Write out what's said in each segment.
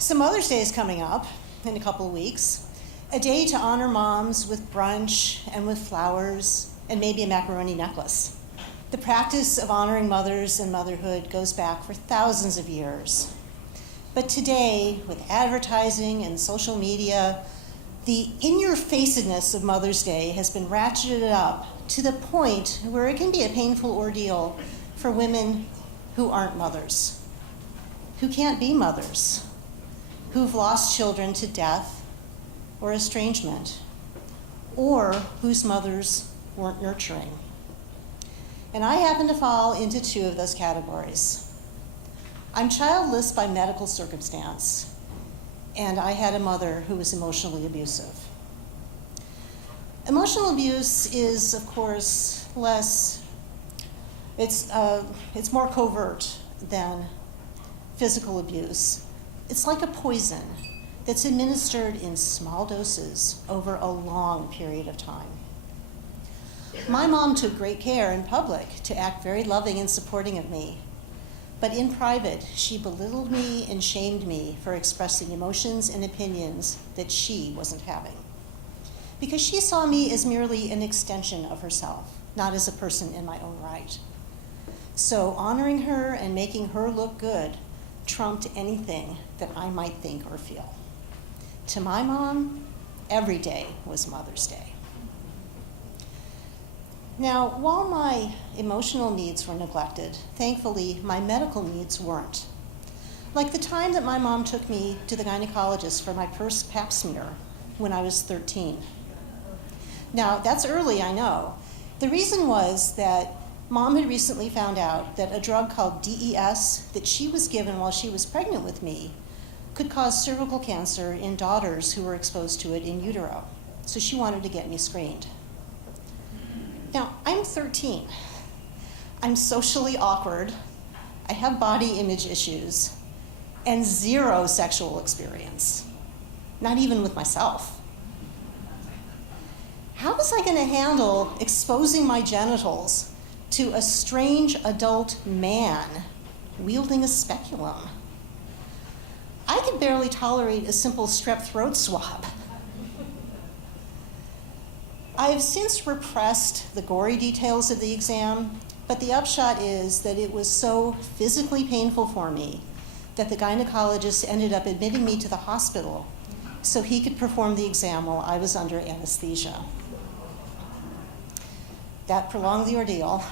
So Mother's Day is coming up in a couple of weeks, a day to honor moms with brunch and with flowers and maybe a macaroni necklace. The practice of honoring mothers and motherhood goes back for thousands of years. But today, with advertising and social media, the in-your-facedness of Mother's Day has been ratcheted up to the point where it can be a painful ordeal for women who aren't mothers, who can't be mothers, who've lost children to death or estrangement, or whose mothers weren't nurturing. And I happen to fall into two of those categories. I'm childless by medical circumstance, and I had a mother who was emotionally abusive. Emotional abuse is, of course, it's more covert than physical abuse. It's like a poison that's administered in small doses over a long period of time. My mom took great care in public to act very loving and supporting of me, but in private, she belittled me and shamed me for expressing emotions and opinions that she wasn't having, because she saw me as merely an extension of herself, not as a person in my own right. So honoring her and making her look good trumped anything that I might think or feel. To my mom, every day was Mother's Day. Now, while my emotional needs were neglected, thankfully, my medical needs weren't. Like the time that my mom took me to the gynecologist for my first pap smear when I was 13. Now, that's early, I know. The reason was that Mom had recently found out that a drug called DES that she was given while she was pregnant with me could cause cervical cancer in daughters who were exposed to it in utero. So she wanted to get me screened. Now, I'm 13. I'm socially awkward. I have body image issues and zero sexual experience, not even with myself. How was I going to handle exposing my genitals to a strange adult man wielding a speculum? I could barely tolerate a simple strep throat swab. I have since repressed the gory details of the exam, but the upshot is that it was so physically painful for me that the gynecologist ended up admitting me to the hospital so he could perform the exam while I was under anesthesia. That prolonged the ordeal.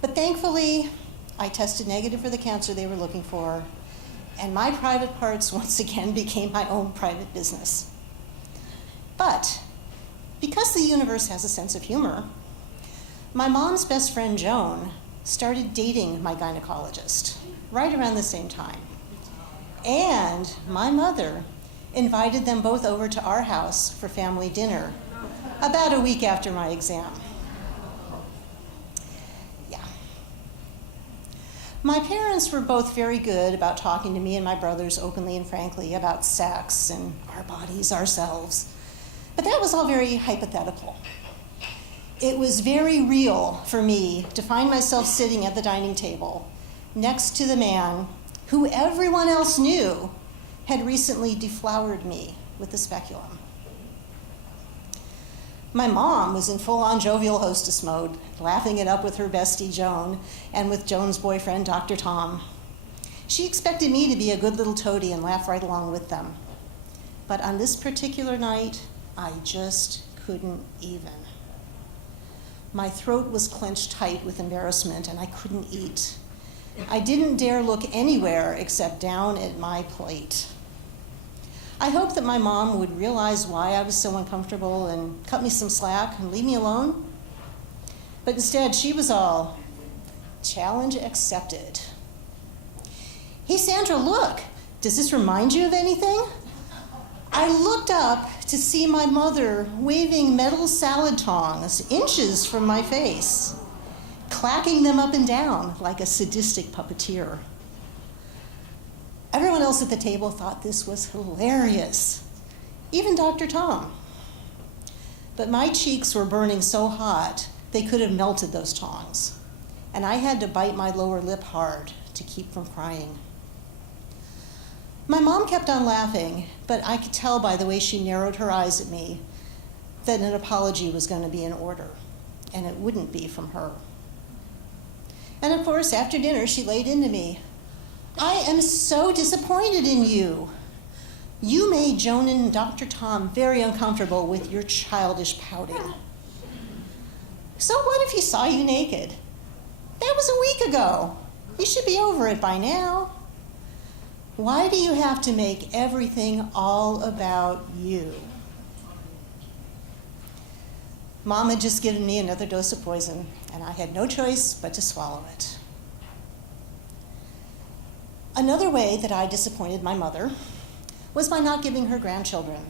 But thankfully, I tested negative for the cancer they were looking for, and my private parts once again became my own private business. But because the universe has a sense of humor, my mom's best friend Joan started dating my gynecologist right around the same time. And my mother invited them both over to our house for family dinner about a week after my exam. My parents were both very good about talking to me and my brothers openly and frankly about sex and our bodies, ourselves. But that was all very hypothetical. It was very real for me to find myself sitting at the dining table next to the man who everyone else knew had recently deflowered me with the speculum. My mom was in full-on jovial hostess mode, laughing it up with her bestie Joan and with Joan's boyfriend, Dr. Tom. She expected me to be a good little toady and laugh right along with them. But on this particular night, I just couldn't even. My throat was clenched tight with embarrassment and I couldn't eat. I didn't dare look anywhere except down at my plate. I hoped that my mom would realize why I was so uncomfortable and cut me some slack and leave me alone. But instead, she was all, challenge accepted. Hey, Sandra, look, does this remind you of anything? I looked up to see my mother waving metal salad tongs inches from my face, clacking them up and down like a sadistic puppeteer. Everyone else at the table thought this was hilarious, even Dr. Tom. But my cheeks were burning so hot, they could have melted those tongs, and I had to bite my lower lip hard to keep from crying. My mom kept on laughing, but I could tell by the way she narrowed her eyes at me that an apology was going to be in order, and it wouldn't be from her. And of course, after dinner, she laid into me. I am so disappointed in you. You made Joan and Dr. Tom very uncomfortable with your childish pouting. So what if he saw you naked? That was a week ago. You should be over it by now. Why do you have to make everything all about you? Mom had just given me another dose of poison, and I had no choice but to swallow it. Another way that I disappointed my mother was by not giving her grandchildren.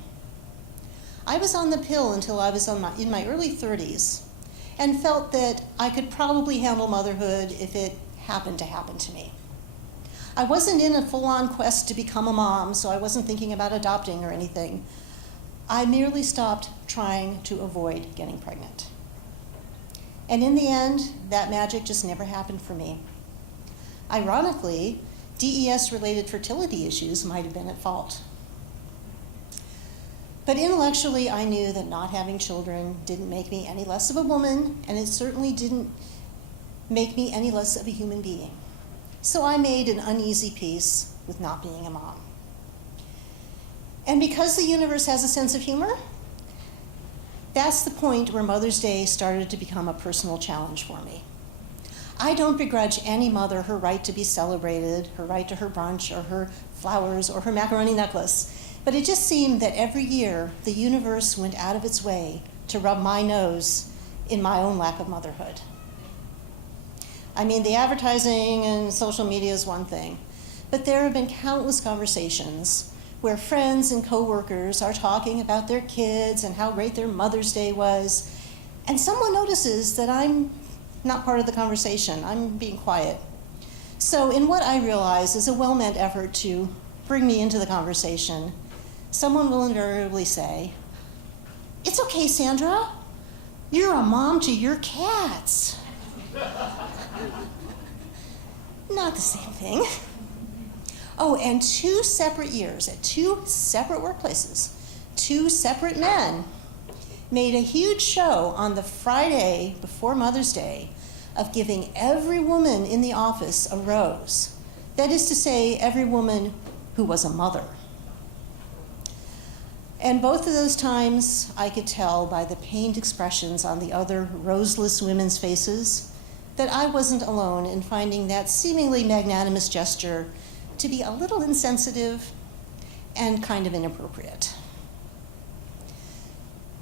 I was on the pill until I was in my early 30s and felt that I could probably handle motherhood if it happened to happen to me. I wasn't in a full-on quest to become a mom, so I wasn't thinking about adopting or anything. I merely stopped trying to avoid getting pregnant. And in the end, that magic just never happened for me. Ironically, DES-related fertility issues might have been at fault. But intellectually, I knew that not having children didn't make me any less of a woman, and it certainly didn't make me any less of a human being. So I made an uneasy peace with not being a mom. And because the universe has a sense of humor, that's the point where Mother's Day started to become a personal challenge for me. I don't begrudge any mother her right to be celebrated, her right to her brunch or her flowers or her macaroni necklace, but it just seemed that every year the universe went out of its way to rub my nose in my own lack of motherhood. I mean, the advertising and social media is one thing, but there have been countless conversations where friends and coworkers are talking about their kids and how great their Mother's Day was, and someone notices that I'm not part of the conversation. I'm being quiet. So in what I realize is a well-meant effort to bring me into the conversation, someone will invariably say, "It's okay, Sandra. You're a mom to your cats." Not the same thing. Oh, and 2 separate years at 2 separate workplaces, 2 separate men made a huge show on the Friday before Mother's Day of giving every woman in the office a rose. That is to say, every woman who was a mother. And both of those times, I could tell by the pained expressions on the other roseless women's faces that I wasn't alone in finding that seemingly magnanimous gesture to be a little insensitive and kind of inappropriate.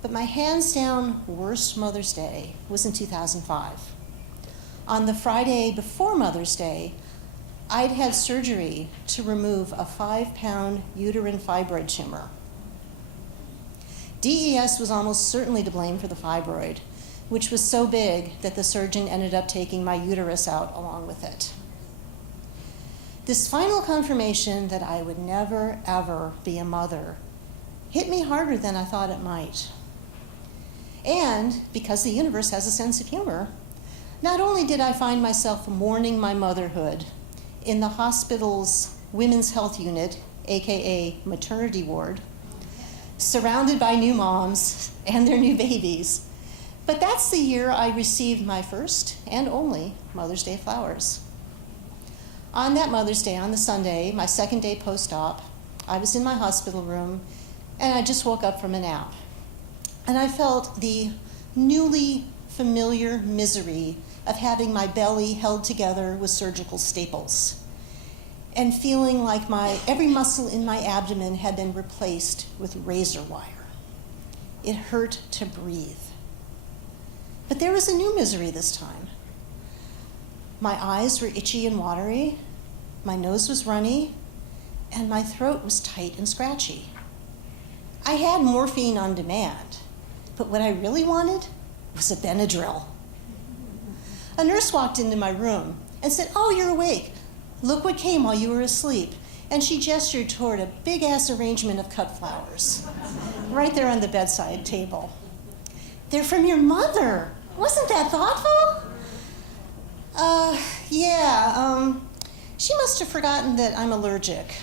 But my hands down worst Mother's Day was in 2005. On the Friday before Mother's Day, I'd had surgery to remove a 5-pound uterine fibroid tumor. DES was almost certainly to blame for the fibroid, which was so big that the surgeon ended up taking my uterus out along with it. This final confirmation that I would never, ever be a mother hit me harder than I thought it might. And because the universe has a sense of humor, not only did I find myself mourning my motherhood in the hospital's women's health unit, AKA maternity ward, surrounded by new moms and their new babies, but that's the year I received my first and only Mother's Day flowers. On that Mother's Day, on the Sunday, my second day post-op, I was in my hospital room and I just woke up from a nap. And I felt the newly familiar misery of having my belly held together with surgical staples and feeling like every muscle in my abdomen had been replaced with razor wire. It hurt to breathe. But there was a new misery this time. My eyes were itchy and watery, my nose was runny, and my throat was tight and scratchy. I had morphine on demand, but what I really wanted was a Benadryl. A nurse walked into my room and said, "Oh, you're awake. Look what came while you were asleep." And she gestured toward a big-ass arrangement of cut flowers right there on the bedside table. "They're from your mother. Wasn't that thoughtful?" Yeah, she must have forgotten that I'm allergic.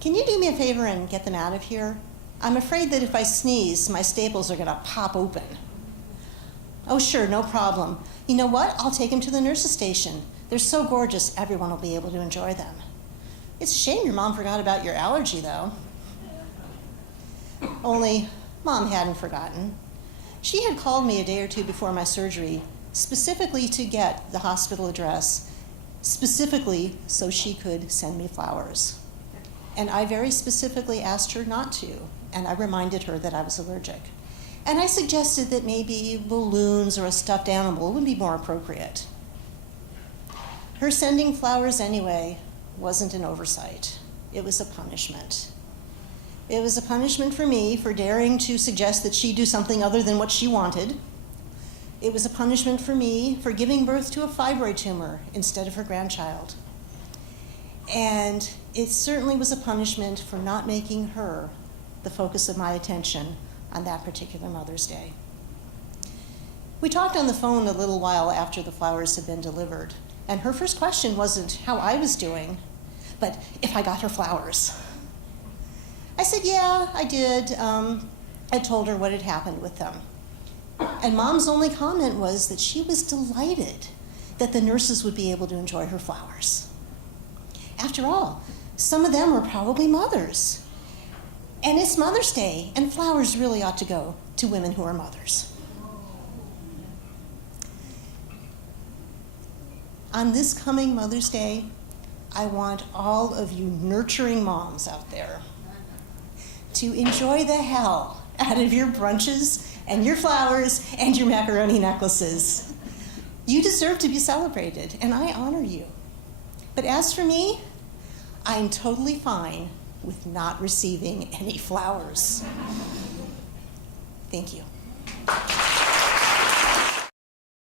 Can you do me a favor and get them out of here? I'm afraid that if I sneeze, my staples are going to pop open. Oh, sure, no problem. You know what? I'll take them to the nurse's station. They're so gorgeous, everyone will be able to enjoy them. It's a shame your mom forgot about your allergy, though. Only, Mom hadn't forgotten. She had called me a day or two before my surgery, specifically to get the hospital address, specifically so she could send me flowers. And I very specifically asked her not to, and I reminded her that I was allergic. And I suggested that maybe balloons or a stuffed animal would be more appropriate. Her sending flowers anyway wasn't an oversight. It was a punishment. It was a punishment for me for daring to suggest that she do something other than what she wanted. It was a punishment for me for giving birth to a fibroid tumor instead of her grandchild. And it certainly was a punishment for not making her the focus of my attention on that particular Mother's Day. We talked on the phone a little while after the flowers had been delivered, and her first question wasn't how I was doing, but if I got her flowers. I said, yeah, I did. I told her what had happened with them. And Mom's only comment was that she was delighted that the nurses would be able to enjoy her flowers. After all, some of them were probably mothers. And it's Mother's Day, and flowers really ought to go to women who are mothers. On this coming Mother's Day, I want all of you nurturing moms out there to enjoy the hell out of your brunches and your flowers and your macaroni necklaces. You deserve to be celebrated, and I honor you. But as for me, I'm totally fine with not receiving any flowers. Thank you.